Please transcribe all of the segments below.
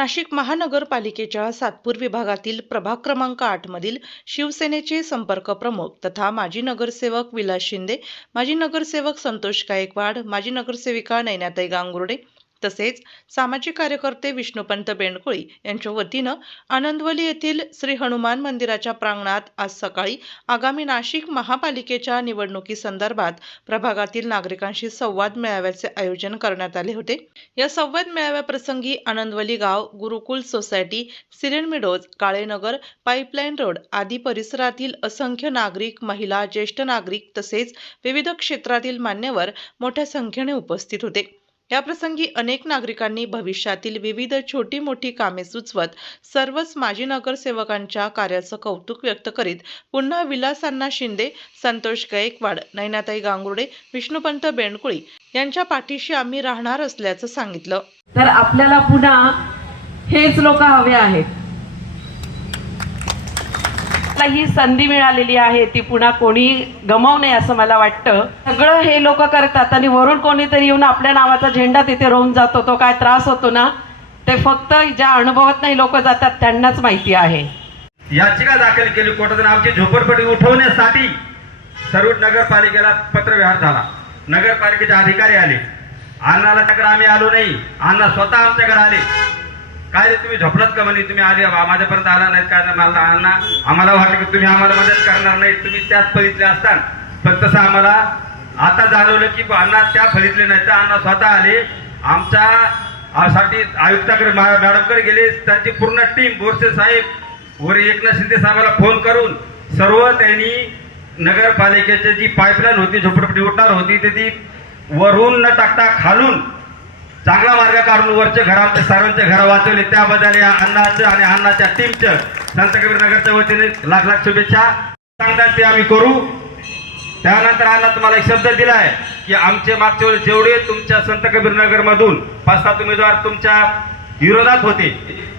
नाशिक महानगरपालिकेच्या सातपूर विभागातील प्रभाग क्रमांक 8 मधील शिवसेनेचे संपर्क प्रमुख तथा माजी नगरसेवक विलास शिंदे, माजी नगरसेवक संतोष गायकवाड, माजी नगरसेविका नयनाताई गांगुर्डे तसेच सामाजिक कार्यकर्ते विष्णुपंत बेंडकुळी यांच्या वतीनं आनंदवली येथील श्री हनुमान मंदिराच्या प्रांगणात आज सकाळी आगामी नाशिक महापालिकेच्या निवडणुकीसंदर्भात प्रभागातील नागरिकांशी संवाद मेळाव्याचे आयोजन करण्यात आले होते। या संवाद मेळाव्याप्रसंगी आनंदवली गाव, Gurukul society, Siren Meadows, Kalenagar, pipeline road आदी परिसरातील असंख्य नागरिक, महिला, ज्येष्ठ नागरिक तसेच विविध क्षेत्रातील मान्यवर मोठ्या संख्येने उपस्थित होते। या प्रसंगी अनेक नागरिकांनी भविष्यातील विविध छोटी मोठी कामे सुचवत सर्वच माजी नगरसेवकांच्या कार्याचं कौतुक व्यक्त करीत पुन्हा विलासांना शिंदे, संतोष गायकवाड, नयनाताई गांगुर्डे, विष्णुपंत बेंडकुळी यांच्या पाठीशी आम्ही राहणार असल्याचं सांगितलं। तर आपल्याला पुन्हा हेच लोक हवे आहेत। ही संधी मिळालेली आहे ती पुन्हा कोणी गमावू नये असं मला वाटतं। सगळं हे लोक करतात आणि वरून कोणीतरी येऊन आपल्या नावाचा झेंडा तिथे रोवून जातो, तो काय त्रास होतो ना, ते फक्त ज्या अनुभवात नाही लोक जातात त्यांनाच माहिती आहे। याचिका दाखल केली कोर्टात, आमची झोपडपट्टी उठवण्यासाठी सर्व नगरपालिकेला पत्रव्यवहार झाला। नगरपालिकेचे अधिकारी आले, अण्णाला त्याकडे आम्ही आलो नाही, अण्णा स्वतः आमच्याकडे आले। काय रे तुम्ही झोपलात का म्हणे, तुम्ही आले माझ्यापर्यंत आला नाहीत काय? मला अण्णा आम्हाला वाटलं की तुम्ही आम्हाला मदत करणार नाही, तुम्ही त्याच फळीतले असतात, पण तसं आम्हाला आता जाणवलं की अण्णा त्या फळीतले नाही, तर अण्णा स्वतः आले आमच्या साठी आयुक्ताकडे मॅडमकडे गेले, त्यांची पूर्ण टीम बोरसे साहेब वर एकनाथ शिंदे साहेबाला फोन करून सर्व त्यांनी नगरपालिकेची जी पाईपलाईन होती झोपडपट्टी उठणार होती ते ती वरून न टाकता खालून चांगला मार्ग काढून वरचे घर आमच्या सर्वांचे घर वाचवले। त्याबद्दल या अण्णाचं आणि अण्णाच्या टीमचं संत कबीर नगरच्या वतीने लाख लाख शुभेच्छा सांगतात ते आम्ही करू। त्यानंतर अण्णा तुम्हाला एक शब्द दिलाय की आमचे मागच्या वेळेस जेवढे तुमच्या संत कबीर नगर मधून 5-7 उमेदवार तुमच्या विरोधात होते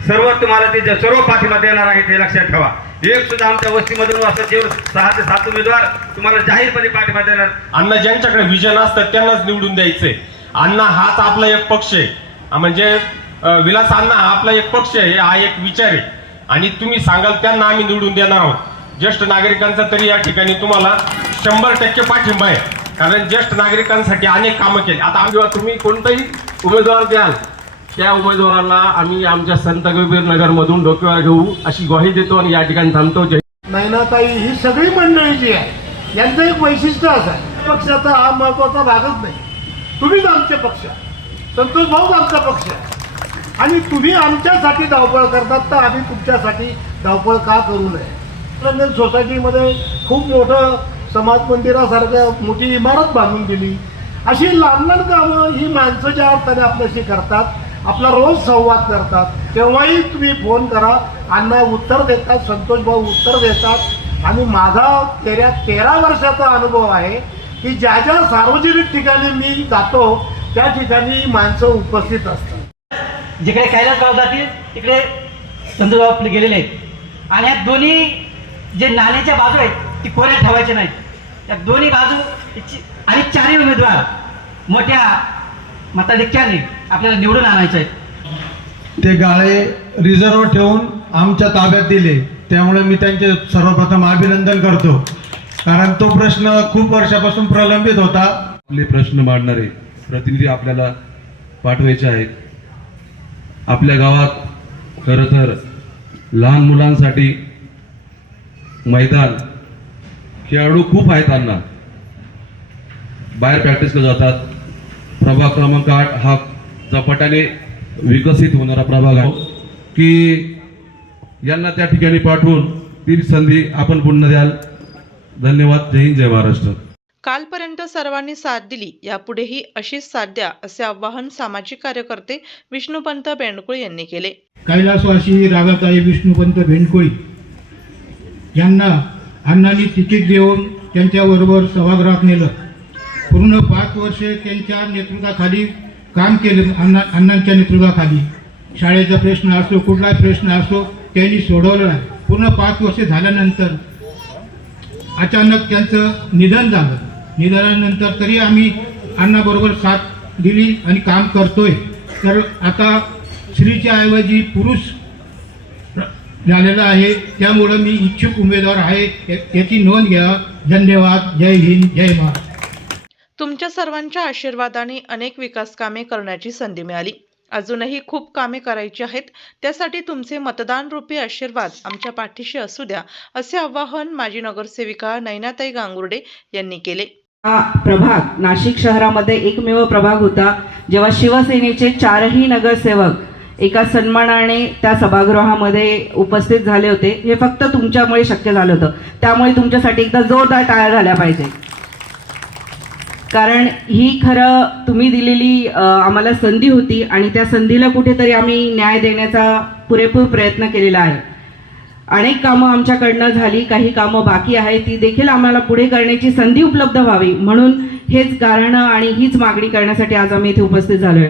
सर्व तुम्हाला ते सर्व पाठिंबा देणार आहेत हे लक्षात ठेवा। एक सुद्धा आमच्या वस्तीमधून असं जेवढे 6 ते 7 उमेदवार तुम्हाला जाहीरपणे पाठिंबा देणार। अण्णा ज्यांच्याकडे विजन असतात त्यांनाच निवडून द्यायचे। अण्णा हाच आपला एक पक्ष आहे, म्हणजे विलास अण्णा हा आपला एक पक्ष आहे, हा एक विचार आहे आणि तुम्ही सांगाल त्यांना आम्ही निवडून देणार आहोत। ज्येष्ठ नागरिकांचा तरी या ठिकाणी तुम्हाला 100% पाठिंबा आहे, कारण ज्येष्ठ नागरिकांसाठी अनेक कामं केली। आता जेव्हा तुम्ही कोणताही उमेदवार द्याल त्या उमेदवाराला आम्ही आमच्या संत कबीर नगर मधून डोक्यावर घेऊ अशी ग्वाही देतो आणि या ठिकाणी थांबतो। नयनाताई ही सगळी मंडळी जी आहे यांचं एक वैशिष्ट्य असं आहे, पक्षाचा हा महत्वाचा भागच नाही। तुम्हीच आमचे पक्ष, संतोष भाऊ आमचा पक्ष आहे आणि तुम्ही आमच्यासाठी धावपळ करतात तर आम्ही तुमच्यासाठी धावपळ का करू नये। सोसायटीमध्ये खूप मोठं समाज मंदिरासारखं मोठी इमारत बांधून दिली। अशी लहान लहान कामं ही माणसं ज्या अर्थाने आपल्याशी करतात, आपला रोज संवाद करतात, तेव्हाही तुम्ही फोन करा, अण्णा उत्तर देतात, संतोष भाऊ उत्तर देतात। आणि माझा 13 वर्षाचा अनुभव आहे की ज्या ज्या सार्वजनिक ठिकाणी मी जातो त्या ठिकाणी माणसं उपस्थित असतात। जिकडे कैलासगाव जातील तिकडे संतोषभाऊ आपले गेलेले आहेत आणि या दोन्ही जे नाण्याच्या बाजू आहेत ती कोऱ्या ठेवायच्या नाहीत, त्या दोन्ही बाजू आणि 4 उमेदवार मोठ्या मताधिक्याने आपल्याला निवडून आणायचे आहेत। ते गाळे रिझर्व्ह ठेवून आमच्या ताब्यात दिले, त्यामुळे मी त्यांचे सर्वप्रथम अभिनंदन करतो, कारण तो प्रश्न खूप वर्षापासून प्रलंबित होता। आपले प्रश्न मांडणारे प्रतिनिधी आपल्याला पाठवायचे आहेत। आपल्या गावात खरं तर लहान मुलांसाठी मैदान, खेळाडू खूप आहेत, त्यांना बाहेर प्रॅक्टिसला जातात। प्रभाग क्रमांक 8 हा झपाट्याने विकसित होणारा प्रभाग आहे की यांना त्या ठिकाणी पाठवून ती संधी आपण पुन्हा द्याल। धन्यवाद। जय हिंद, जय महाराष्ट्र। कालपर्यंत सर्वांनी साथ दिली, यापुढेही अशीच साथ द्या असे आवाहन सामाजिक कार्यकर्ते विष्णुपंत बेंडकुळी यांनी केले। कैलासवासी राधाताई विष्णुपंत बेंडकुळी यांना अण्णांनी तिकीट देऊन त्यांच्याबरोबर सभागृहात नेलं। पूर्ण 5 वर्षे त्यांच्या नेतृत्वाखाली काम केलं। अण्णांच्या नेतृत्वाखाली शाळेचा प्रश्न असो, कुठलाही प्रश्न असो त्यांनी सोडवला आहे। पूर्ण 5 वर्षे झाल्यानंतर अचानक त्यांचं निधन झालं। निधनानंतर तरी आम्ही अण्णाबरोबर साथ दिली आणि काम करतोय। तर आता स्त्रीच्या ऐवजी पुरुष झालेला आहे, त्यामुळं मी इच्छुक उमेदवार आहे, याची नोंद घ्या. धन्यवाद. जय हिंद, जय महाराष्ट्र. तुमच्या सर्वांच्या आशीर्वादाने अनेक विकास कामे करण्याची संधी मिळाली. अजूनही खूप कामे करायची आहेत. त्यासाठी तुमचे मतदान रूपी आशीर्वाद आमच्या पाठीशी असू द्या, असे आवाहन माजी नगरसेविका नयनाताई गांगुर्डे यांनी केले. हा प्रभाग नाशिक शहरामध्ये एकमेव प्रभाग होता जेव्हा शिवसेनेचे 4ही नगरसेवक एका सन्मानाने त्या सभागृहामध्ये उपस्थित झाले होते. हे फक्त तुमच्यामुळे शक्य झालं होतं. त्यामुळे तुमच्यासाठी एकदा जोरदार टाळ्या झाल्या पाहिजे, कारण ही खरं तुम्ही दिलेली आम्हाला संधी होती आणि त्या संधीला कुठेतरी आम्ही न्याय देण्याचा पुरेपूर प्रयत्न केलेला आहे. अनेक कामं आमच्याकडनं झाली, काही कामं बाकी आहेत, ती देखील आम्हाला पुढे करण्याची संधी उपलब्ध व्हावी म्हणून हेच गाऱ्हाणं आणि हीच मागणी करण्यासाठी आज आम्ही इथे उपस्थित झालोय.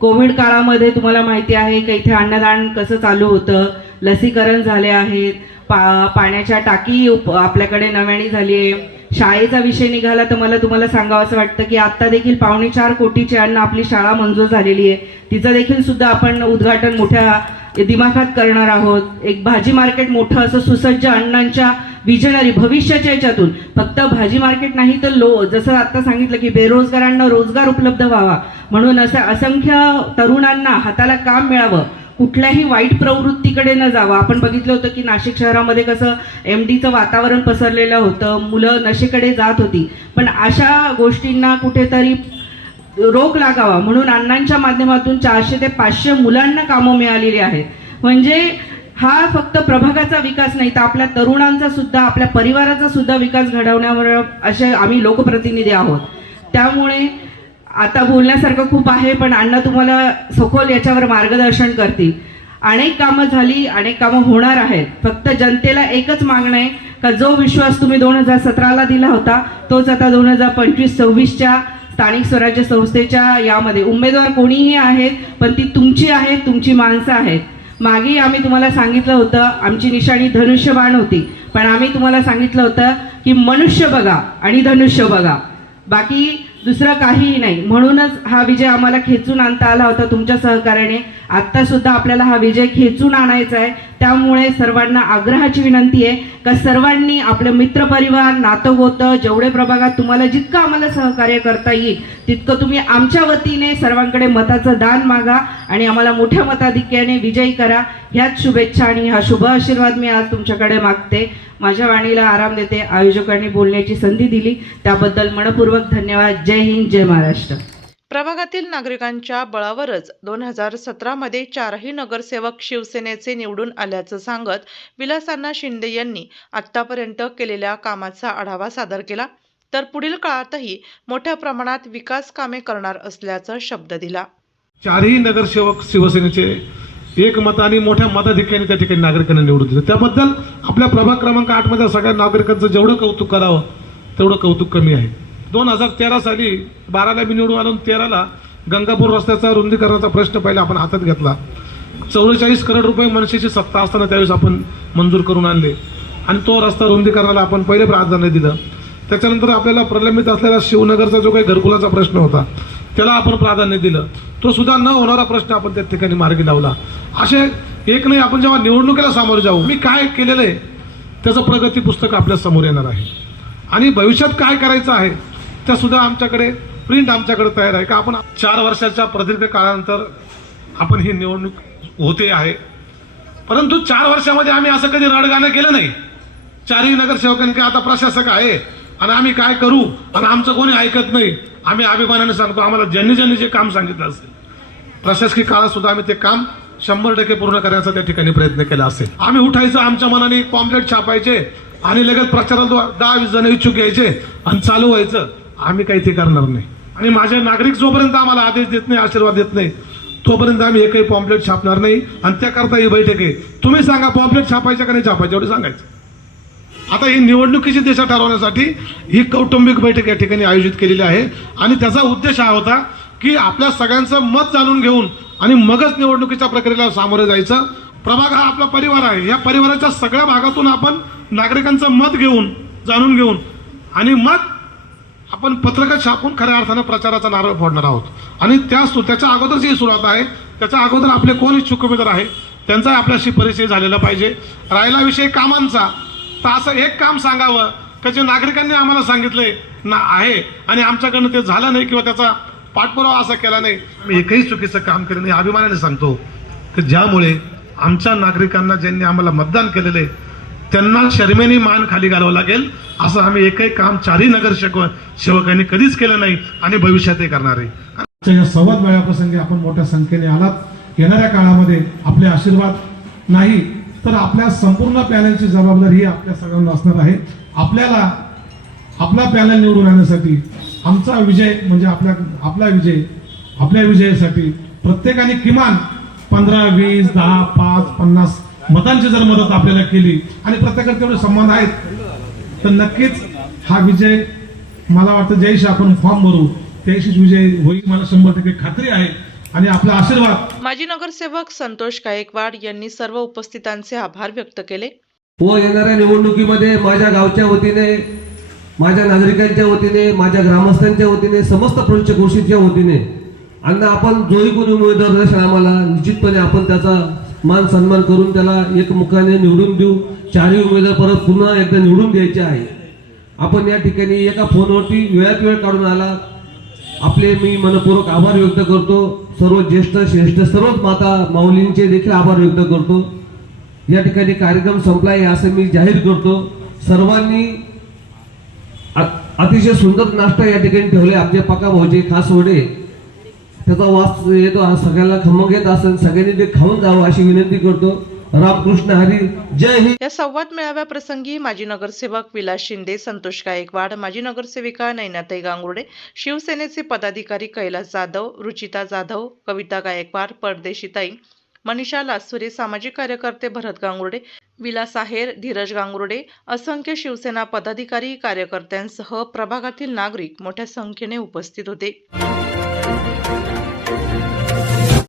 कोविड काळामध्ये तुम्हाला माहिती आहे की इथे अन्नदान कसं चालू होतं, लसीकरण झाले आहेत, पाण्याच्या टाकी आपल्याकडे नव्याने झाली आहे. शाळेचा विषय निघाला तर मला तुम्हाला सांगावं असं वाटतं की आता देखील 4.25 कोटीचे अन्न आपली शाळा मंजूर झालेली आहे. तिचं देखील सुद्धा आपण उद्घाटन मोठ्या दिमाखात करणार आहोत. एक भाजी मार्केट मोठं असं सुसज्ज अण्णांच्या विजनरी भविष्याच्या याच्यातून फक्त भाजी मार्केट नाही तर जसं आता सांगितलं की बेरोजगारांना रोजगार उपलब्ध व्हावा म्हणून असं असंख्य तरुणांना हाताला काम मिळावं, कुठल्याही वाईट प्रवृत्तीकडे न जावं. आपण बघितलं होतं की नाशिक शहरामध्ये कसं MDचं वातावरण पसरलेलं होतं, मुलं नशेकडे जात होती. पण अशा गोष्टींना कुठेतरी रोख लागावा म्हणून अण्णांच्या माध्यमातून 400 ते 500 मुलांना कामं मिळालेली आहेत. म्हणजे हा फक्त प्रभागाचा विकास नाही तर आपल्या तरुणांचा सुद्धा, आपल्या परिवाराचा सुद्धा विकास घडवण्यावर असे आम्ही लोकप्रतिनिधी आहोत. त्यामुळे आता बोलण्यासारखं खूप आहे, पण अण्णा तुम्हाला सखोल याच्यावर मार्गदर्शन करतील. अनेक कामं झाली, अनेक कामं होणार आहेत. फक्त जनतेला एकच मागणं आहे का जो विश्वास तुम्ही 2017ला दिला होता तोच आता 2025-26च्या स्थानिक स्वराज्य संस्थेच्या यामध्ये उमेदवार कोणीही आहेत पण ती तुमची आहेत, तुमची माणसं आहेत. मागे आम्ही तुम्हाला सांगितलं होतं आमची निशाणी धनुष्यबाण होती, पण आम्ही तुम्हाला सांगितलं होतं की मनुष्य बघा आणि धनुष्य बघा, बाकी दुसरं काहीही नाही. म्हणूनच हा विजय आम्हाला खेचून आणता आला होता तुमच्या सहकार्याने. आत्ता सुद्धा आपल्याला हा विजय खेचून आणायचा आहे. त्यामुळे सर्वांना आग्रहाची विनंती आहे का सर्वांनी आपले मित्रपरिवार, नातगोतं, जेवढे प्रभागात तुम्हाला जितकं आम्हाला सहकार्य करता येईल तितकं तुम्ही आमच्या वतीने सर्वांकडे मताचं दान मागा आणि आम्हाला मोठ्या मताधिक्याने विजयी करा. ह्याच शुभेच्छा आणि हा शुभ आशीर्वाद मी आज तुमच्याकडे मागते. माझ्या वाणीला आराम देते. आयोजकांनी बोलण्याची संधी दिली त्याबद्दल मनपूर्वक धन्यवाद. जय हिंद, जय महाराष्ट्र. प्रभागातील नागरिकांच्या बळावरच 2017मध्ये 4ही नगरसेवक शिवसेनेचे निवडून आल्याचं सांगत विलासांना शिंदे यांनी आत्तापर्यंत केलेल्या कामाचा आढावा सादर केला. तर पुढील काळातही मोठ्या प्रमाणात विकास कामे करणार असल्याचा शब्द दिला. 4ही नगरसेवक शिवसेनेचे एक मताने मोठ्या मताधिक्याने त्या ठिकाणी नागरिकांना निवडून दिलं. त्याबद्दल आपल्या प्रभाग क्रमांक 8 मध्ये सगळ्या नागरिकांचं जेवढं कौतुक करावं तेवढं कौतुक कमी आहे. 2013 साली 12ला मी निवडून आलो, 13ला गंगापूर रस्त्याचा रुंदीकरणाचा प्रश्न पहिला आपण हातात घेतला. 44 करोड रुपये मनसेची सत्ता असताना त्यावेळेस आपण मंजूर करून आणले आणि तो रस्ता रुंदीकरणाला आपण पहिले प्राधान्य दिलं. त्याच्यानंतर आपल्याला प्रलंबित असलेला शिवनगरचा जो काही घरकुलाचा प्रश्न होता त्याला आपण प्राधान्य दिलं. तो सुद्धा न होणारा प्रश्न आपण त्या ठिकाणी मार्गी लावला. असे एक नाही, आपण जेव्हा निवडणुकीला सामोरे जाऊ मी काय केलेलं आहे त्याचं प्रगती पुस्तक आपल्या समोर येणार आहे आणि भविष्यात काय करायचं आहे त्या सुद्धा आमच्याकडे प्रिंट आमच्याकडे तयार आहे. का आपण 4 वर्षाच्या प्रदीर्घ काळानंतर आपण ही निवडणूक होते आहे, परंतु 4 वर्षामध्ये आम्ही असं कधी रडगाणं केलं नाही. 4ही नगरसेवकांनी आता प्रशासक आहे आणि आम्ही काय करू आणि आमचं कोणी ऐकत नाही. आम्ही अभिमानाने सांगतो आम्हाला ज्यांनी ज्यांनी जे काम सांगितलं असेल प्रशासकीय काळात सुद्धा आम्ही ते काम 100% पूर्ण करण्याचा त्या ठिकाणी प्रयत्न केला असेल. आम्ही उठायचं, आमच्या मनाने पॉम्पलेट छापायचे आणि लगेच प्रचारात 10-20 जण इच्छुक घ्यायचे आणि चालू व्हायचं. आम्ही काही ते करणार नाही आणि माझे नागरिक जोपर्यंत आम्हाला आदेश देत नाही, आशीर्वाद देत नाही तोपर्यंत आम्ही एकही पॉम्पलेट छापणार नाही. आणि त्याकरता ही बैठक आहे. तुम्ही सांगा पॉम्पलेट छापायचं का नाही छापायचं एवढं सांगायचं. आता ही निवडणुकीची दिशा ठरवण्यासाठी ही कौटुंबिक बैठक या ठिकाणी आयोजित केलेली आहे आणि त्याचा उद्देश हा होता की आपल्या सगळ्यांचं मत जाणून घेऊन आणि मगच निवडणुकीच्या प्रक्रियेला सामोरे जायचं. प्रभाग हा आपला परिवार आहे. या परिवाराच्या सगळ्या भागातून आपण नागरिकांचं मत घेऊन, जाणून घेऊन आणि मग आपण पत्रक छापून खऱ्या अर्थानं प्रचाराचा नारळ फोडणार आहोत. आणि त्याच्या अगोदरच ही सुरुवात आहे त्याच्या अगोदर आपले कोण इच्छुक उमेदवार आहे त्यांचा आपल्याशी परिचय झालेला पाहिजे. राहिला विषय कामांचा, तर असं एक काम सांगावं की जे नागरिकांनी आम्हाला सांगितले ना आहे आणि आमच्याकडनं ते झालं नाही किंवा त्याचा पाठपुरावा असा केला नाही. आम्ही एकही चुकीचं काम केलं नाही. अभिमानाने सांगतो की ज्यामुळे आमच्या नागरिकांना ज्यांनी आम्हाला मतदान केलेलं आहे त्यांना शर्मेने मान खाली घालावं लागेल असं आम्ही एकही काम चारही नगरसेवकांनी कधीच केलं नाही आणि भविष्यातही करणार आहे. या संवाद मेळाव्याप्रसंगी आपण मोठ्या संख्येने आलात. येणाऱ्या काळामध्ये आपले आशीर्वाद नाही तर आपल्या संपूर्ण पॅनलची जबाबदारी ही आपल्या सगळ्यांना असणार आहे. आपल्याला आपला पॅनल निवडून आणण्यासाठी आमचा विजय म्हणजे आपल्या विजयासाठी प्रत्येकाने किमान 15, 20, 10, 5, 50 मतांची जर मदत आपल्याला केली आणि प्रत्येकाचे तेवढे संबंध आहेत तर नक्कीच हा विजय, मला वाटतं जयशी आपण फॉर्म भरू त्याशीच विजय होईल, मला 100% खात्री आहे. आणि आपला आशीर्वाद. माजी नगरसेवक संतोष गायकवाड यांनी सर्व उपस्थितांचे आभार व्यक्त केले. व येणाऱ्या निवडणुकीमध्ये माझ्या गावच्या वतीने, माझ्या नागरिकांच्या वतीने, माझ्या ग्रामस्थांच्या वतीने, समस्त पंचक्रोशीच्या वतीने आणि आपण जोही कोणी उमेदवार असेल आम्हाला निश्चितपणे आपण त्याचा मान सन्मान करून त्याला एकमुखाने निवडून देऊ. चारही उमेदवार परत पुन्हा एकदा निवडून द्यायचे आहे. आपण या ठिकाणी एका फोनवरती वेळात वेळ काढून आला, आपले मी मनपूर्वक आभार व्यक्त करतो. सर्व ज्येष्ठ श्रेष्ठ सर्वच माता माऊलींचे देखील आभार व्यक्त करतो. या ठिकाणी कार्यक्रम संपला आहे असं मी जाहीर करतो. सर्वांनी अतिशय सुंदर नाश्ता या ठिकाणी ठेवले. आमचे पक्का भाऊचे खास वडे, त्याचा वास येतो, सगळ्याला खमंग येत असेल, सगळ्यांनी ते खाऊन जावं अशी विनंती करतो. रामकृष्ण हरी, जय हिंद. या संवाद मेळाव्याप्रसंगी माजी नगरसेवक विलास शिंदे, संतोष गायकवाड, माजी नगरसेविका नैनाताई गांगुर्डे, शिवसेनेचे पदाधिकारी कैलास जाधव, रुचिता जाधव, कविता गायकवाड, परदेशीताई, मनीषा लासुरे, सामाजिक कार्यकर्ते भरत गांगुर्डे, विलास आहेर, धीरज गांगुर्डे, असंख्य शिवसेना पदाधिकारी कार्यकर्त्यांसह प्रभागातील नागरिक मोठ्या संख्येने उपस्थित होते.